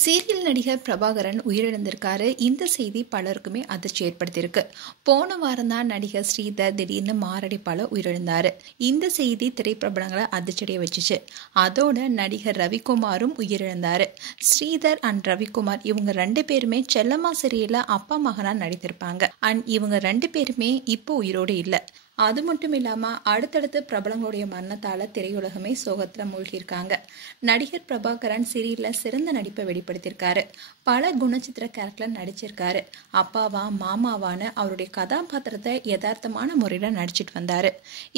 Serial நடிகர் பிரபாகரன் உயிரிழந்திருக்காரு. இந்த செய்தி பலருக்குமே அதிர்ச்சி ஏற்படுத்தியிருக்கு. போன வாரம் தான் நடிகர் ஸ்ரீதர் திடீர்னு மாரடைப்பால உயிரிழந்தாரு. இந்த செய்தி திரைப்பிரபலங்களை அதிர்ச்சியடைய வச்சுச்சு. அதோட நடிகர் ரவிக்குமாரும் உயிரிழந்தாரு. ஸ்ரீதர் அண்ட் ரவிக்குமார் இவங்க 2 பேருமே செல்லம்மா சீரியல்ல அப்பா மகனா நடித்திருப்பாங்க. அண்ட் இவங்க 2 பேருமே இப்போ உயிரோடு இல்லை. அது மட்டும் இல்லாம அடுத்தடுத்து பிரபலங்களுடைய மரணத்தால திரையுலகமே சோகத்துல மூழ்கியிருக்காங்க. நடிகர் பிரபாகரன் சீரியல்ல சிறந்த நடிப்பை வெளிப்படுத்தியிருக்காரு. பல குணச்சித்திர கேரக்டர்ல நடிச்சிருக்காரு. அப்பாவா மாமாவான்னு அவருடைய கதாபாத்திரத்தை யதார்த்தமான முறையில நடிச்சிட்டு வந்தாரு.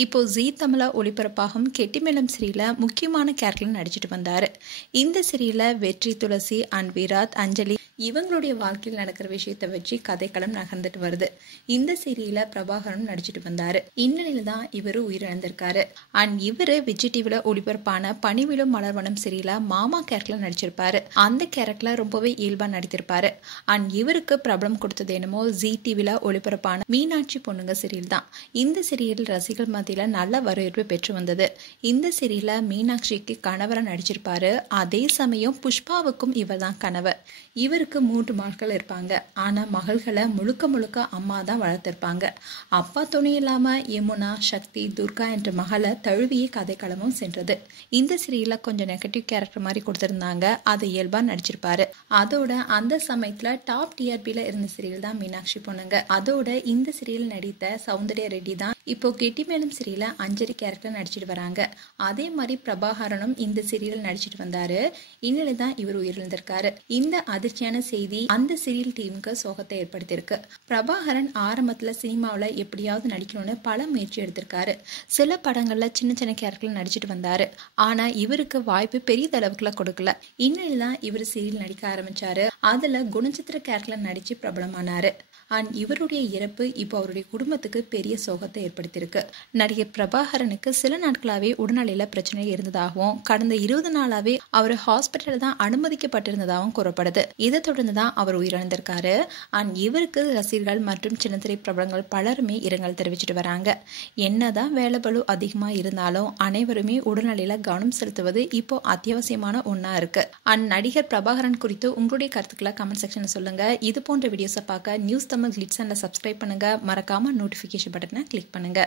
இப்போ ஜீ தமிழா ஒளிபரப்பாகும் கெட்டிமேளம் சீரியல்ல முக்கியமான கேரக்டர்ல நடிச்சிட்டு வந்தாரு. இந்த சீரியல்ல வெற்றி, துளசி அண்ட் விராட், அஞ்சலி இவங்களுடைய வாழ்க்கையில் நடக்கிற விஷயத்தை வச்சு கதைக்களம் நகர்ந்துட்டு வருது. இந்த சீரியல்ல பிரபாகரன் நடிச்சிட்டு வந்தாரு. இந்நிலையில தான் இவரு உயிரிழந்திருக்காரு. அண்ட் இவரு விஜய் டிவில ஒளிபரப்பான பனிவிழும் மலர்வனம் சீரியல்ல மாமா கேரக்டர்ல நடிச்சிருப்பாரு. அந்த கேரக்டர்ல ரொம்பவே இயல்பா நடித்திருப்பாரு. அண்ட் இவருக்கு பிரபலம் கொடுத்தது என்னமோ ஜீ டிவில ஒளிபரப்பான மீனாட்சி பொண்ணுங்க சீரியல் தான். இந்த சீரியல் ரசிகர்கள் மத்தியில நல்ல வரவேற்பு பெற்று வந்தது. இந்த சீரியல்ல மீனாட்சிக்கு கணவரா நடிச்சிருப்பாரு. அதே சமயம் புஷ்பாவுக்கும் இவர் தான் கணவர். இவருக்கு 3 மகள் இருப்பாங்க. ஆனா மகள்களை முழுக்க அம்மா தான் வளர்த்திருப்பாங்க. அப்பா துணை இல்லாம யமுனா, சக்தி, துர்கா என்ற மகளை தழுவிய கதைக்களமும் சென்றது. இந்த சீரியல்ல கொஞ்சம் நெகட்டிவ் கேரக்டர் மாதிரி கொடுத்திருந்தாங்க. அது இயல்பா நடிச்சிருப்பாரு. அதோட அந்த சமயத்துல டாப் டிஆர்பில இருந்த சீரியல் தான் மீனாட்சி பொண்ணுங்க. அதோட இந்த சீரியல் நடித்த சௌந்தர்யா ரெட்டி தான் இப்போ கெட்டிமேளம் சீரியல்ல அஞ்சலி கேரக்டர் நடிச்சிட்டு வராங்க. அதே மாதிரி பிரபாகரனும் இந்த சீரியல் நடிச்சிட்டு வந்தாரு. இந்நிலை தான் இவர் உயிரிழந்திருக்காரு. இந்த அதிர்ச்சியான செய்தி அந்த சீரியல் டீமுக்கு சோகத்தை ஏற்படுத்தியிருக்கு. பிரபாகரன் ஆரம்பத்துல சினிமாவில் எப்படியாவது நடிக்கணும்னு பல முயற்சி எடுத்திருக்காரு. சில படங்கள்ல சின்ன கேரக்டர்ல நடிச்சிட்டு வந்தாரு. ஆனா இவருக்கு வாய்ப்பு பெரிய அளவுக்குள்ள கொடுக்கல. இந்நிலையில தான் இவர் சீரியல் நடிக்க ஆரம்பிச்சாரு. அதுல குணச்சித்திர கேரக்டர்ல நடிச்சு பிரபலமானாரு. அண்ட் இவருடைய இறப்பு இப்போ அவருடைய குடும்பத்துக்கு பெரிய சோகத்தை ஏற்படுத்தியிருக்கு. நடிகர் பிரபாகரனுக்கு சில நாட்களாவே உடல்நிலையில பிரச்சனை இருந்ததாகவும் கடந்த 20 நாளாவே அவர் ஹாஸ்பிட்டல் தான் அனுமதிக்கப்பட்டிருந்ததாகவும் கூறப்படுது. இதை தொடர்ந்து தான் அவர் உயிரிழந்திருக்காரு. அண்ட் இவருக்கு ரசிகர்கள் மற்றும் சின்னத்திரை பிரபலங்கள் பலருமே இரங்கல் தெரிவிச்சிட்டு வராங்க. என்னதான் வேலைபளு அதிகமா இருந்தாலும் அனைவருமே உடல்நிலையில கவனம் செலுத்துவது இப்போ அத்தியாவசியமான ஒண்ணா இருக்கு. அண்ட் நடிகர் பிரபாகரன் குறித்து உங்களுடைய கருத்துக்களை கமெண்ட் செக்ஷன்ல சொல்லுங்க. இது போன்ற வீடியோஸை பார்க்க நியூஸ் தமிழ் கிளிட்ஸ் சேனலை சப்ஸ்கிரைப் பண்ணுங்க. மறக்காம நோட்டிபிகேஷன் பட்டனை கிளிக் பண்ணுங்க.